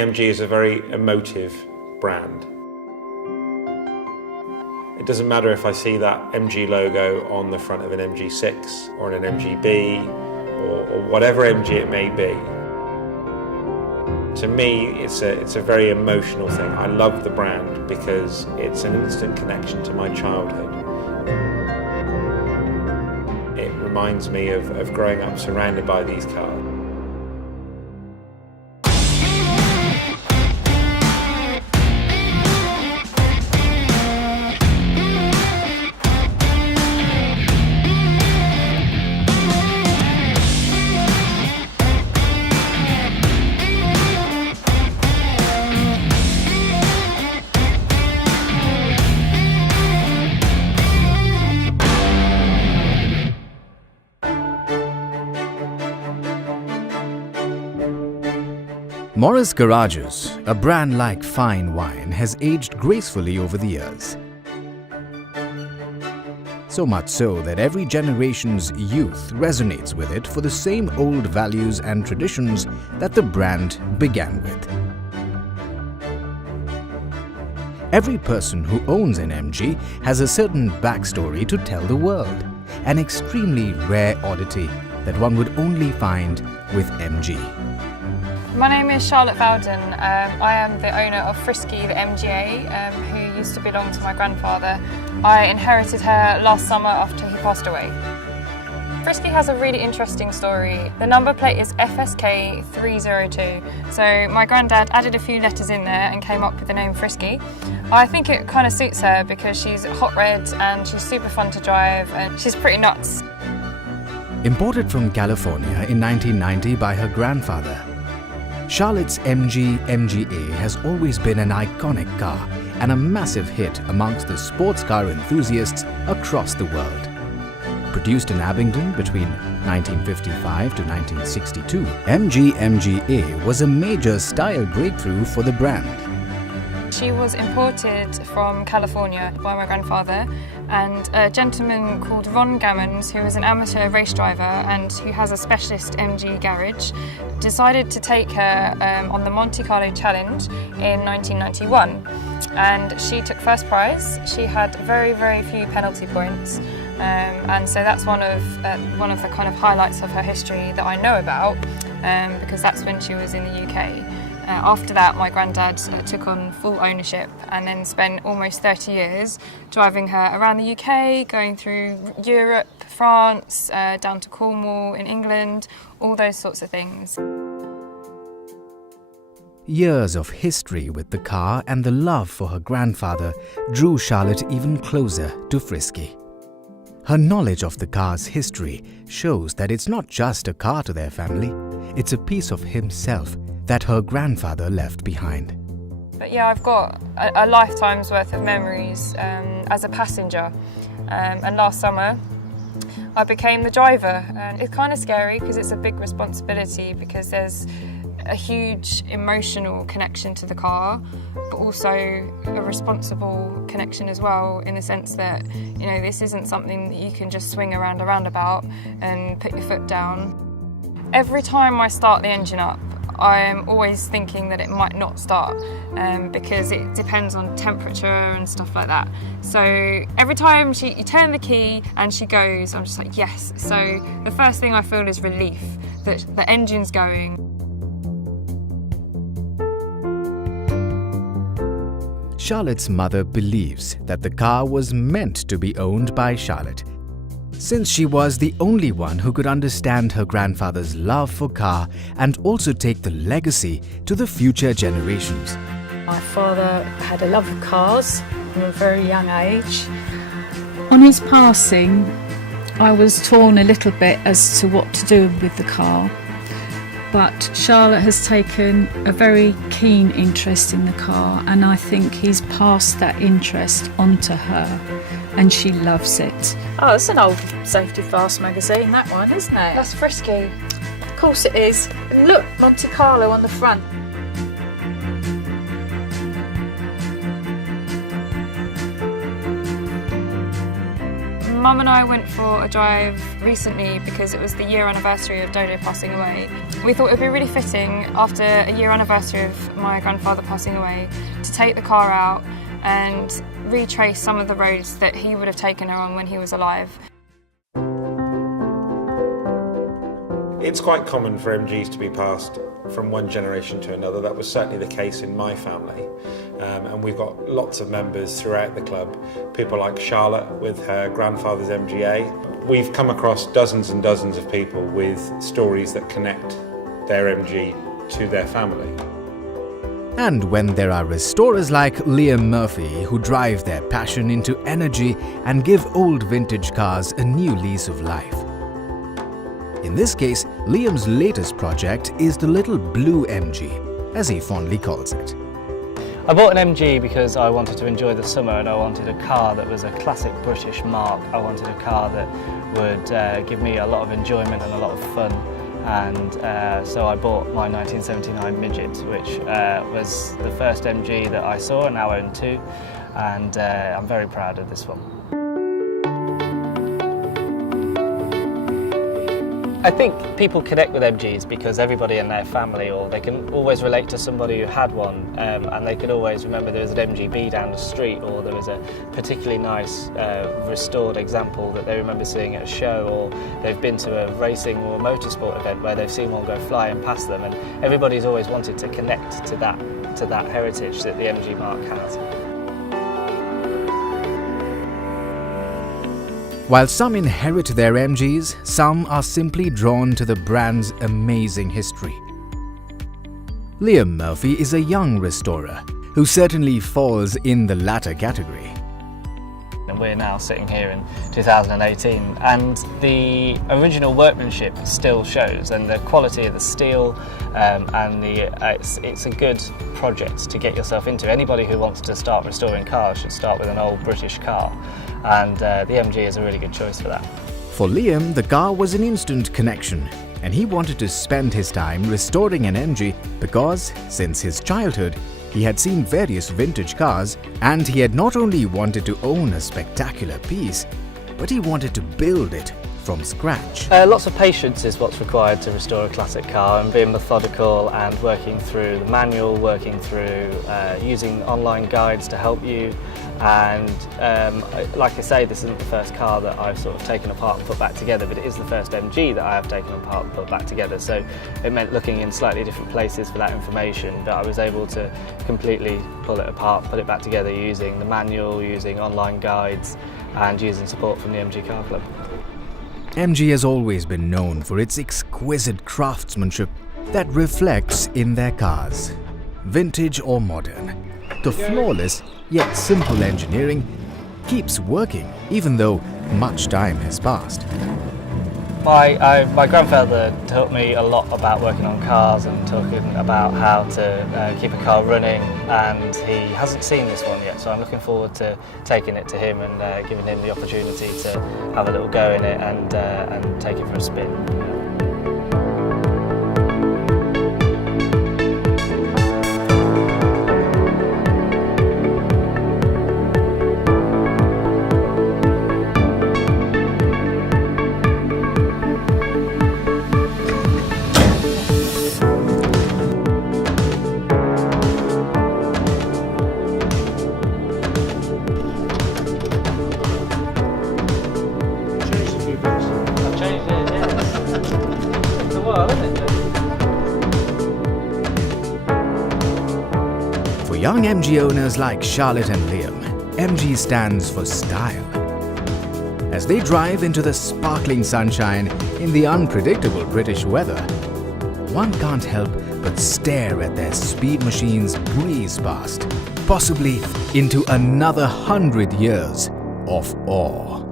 MG is a very emotive brand. It doesn't matter if I see that MG logo on the front of an MG6 or an MGB or whatever MG it may be. To me, it's a very emotional thing. I love the brand because it's an instant connection to my childhood. It reminds me of growing up surrounded by these cars. Morris Garages, a brand like fine wine, has aged gracefully over the years. So much so that every generation's youth resonates with it for the same old values and traditions that the brand began with. Every person who owns an MG has a certain backstory to tell the world, an extremely rare oddity that one would only find with MG. My name is Charlotte Bowden. I am the owner of Frisky, the MGA, who used to belong to my grandfather. I inherited her last summer after he passed away. Frisky has a really interesting story. The number plate is FSK 302. So my granddad added a few letters in there and came up with the name Frisky. I think it kind of suits her because she's hot red and she's super fun to drive and she's pretty nuts. Imported from California in 1990 by her grandfather, Charlotte's MG MGA has always been an iconic car and a massive hit amongst the sports car enthusiasts across the world. Produced in Abingdon between 1955 to 1962, MG MGA was a major style breakthrough for the brand. She was imported from California by my grandfather, and a gentleman called Ron Gammons, who was an amateur race driver and who has a specialist MG garage, decided to take her on the Monte Carlo Challenge in 1991. And she took first prize. She had very, very few penalty points. And so that's one of the kind of highlights of her history that I know about, because that's when she was in the UK. After that, my granddad took on full ownership and then spent almost 30 years driving her around the UK, going through Europe, France, down to Cornwall in England, all those sorts of things. Years of history with the car and the love for her grandfather drew Charlotte even closer to Frisky. Her knowledge of the car's history shows that it's not just a car to their family, it's a piece of himself that her grandfather left behind. But yeah, I've got a lifetime's worth of memories as a passenger. And last summer, I became the driver. And it's kind of scary because it's a big responsibility because there's a huge emotional connection to the car, but also a responsible connection as well, in the sense that, you know, this isn't something that you can just swing around a roundabout and put your foot down. Every time I start the engine up, I am always thinking that it might not start because it depends on temperature and stuff like that. So every time you turn the key and she goes, I'm just like, yes. So the first thing I feel is relief that the engine's going. Charlotte's mother believes that the car was meant to be owned by Charlotte, since she was the only one who could understand her grandfather's love for car and also take the legacy to the future generations. My father had a love of cars from a very young age. On his passing, I was torn a little bit as to what to do with the car, but Charlotte has taken a very keen interest in the car, and I think he's passed that interest onto her, and she loves it. Oh, it's an old Safety Fast magazine, that one, isn't it? That's Frisky. Of course it is. And look, Monte Carlo on the front. Mum and I went for a drive recently because it was the year anniversary of Dodo passing away. We thought it would be really fitting after a year anniversary of my grandfather passing away to take the car out and retrace some of the roads that he would have taken her on when he was alive. It's quite common for MGs to be passed from one generation to another. That was certainly the case in my family. And we've got lots of members throughout the club. People like Charlotte with her grandfather's MGA. We've come across dozens and dozens of people with stories that connect their MG to their family. And when there are restorers like Liam Murphy who drive their passion into energy and give old vintage cars a new lease of life. In this case, Liam's latest project is the little blue MG, as he fondly calls it. I bought an MG because I wanted to enjoy the summer and I wanted a car that was a classic British mark. I wanted a car that would give me a lot of enjoyment and a lot of fun. And so I bought my 1979 Midget, which was the first MG that I saw and now own two. And I'm very proud of this one. I think people connect with MGs because everybody in their family, or they can always relate to somebody who had one, and they can always remember there was an MGB down the street, or there was a particularly nice restored example that they remember seeing at a show, or they've been to a racing or a motorsport event where they've seen one go flying past them, and everybody's always wanted to connect to that heritage that the MG mark has. While some inherit their MGs, some are simply drawn to the brand's amazing history. Liam Murphy is a young restorer who certainly falls in the latter category. And we're now sitting here in 2018 and the original workmanship still shows, and the quality of the steel and it's a good project to get yourself into. Anybody who wants to start restoring cars should start with an old British car, and the MG is a really good choice for that. For Liam, the car was an instant connection, and he wanted to spend his time restoring an MG because, since his childhood, he had seen various vintage cars, and he had not only wanted to own a spectacular piece, but he wanted to build it from scratch. Lots of patience is what's required to restore a classic car, and being methodical and working through the manual, working through using online guides to help you. And like I say, this isn't the first car that I've sort of taken apart and put back together, but it is the first MG that I have taken apart and put back together. So it meant looking in slightly different places for that information, but I was able to completely pull it apart, put it back together using the manual, using online guides, and using support from the MG Car Club. MG has always been known for its exquisite craftsmanship that reflects in their cars, vintage or modern. The flawless yet simple engineering keeps working even though much time has passed. My grandfather taught me a lot about working on cars and talking about how to keep a car running, and he hasn't seen this one yet, so I'm looking forward to taking it to him and giving him the opportunity to have a little go in it and take it for a spin. For young MG owners like Charlotte and Liam, MG stands for style. As they drive into the sparkling sunshine in the unpredictable British weather, one can't help but stare at their speed machines breeze past, possibly into another 100 years of awe.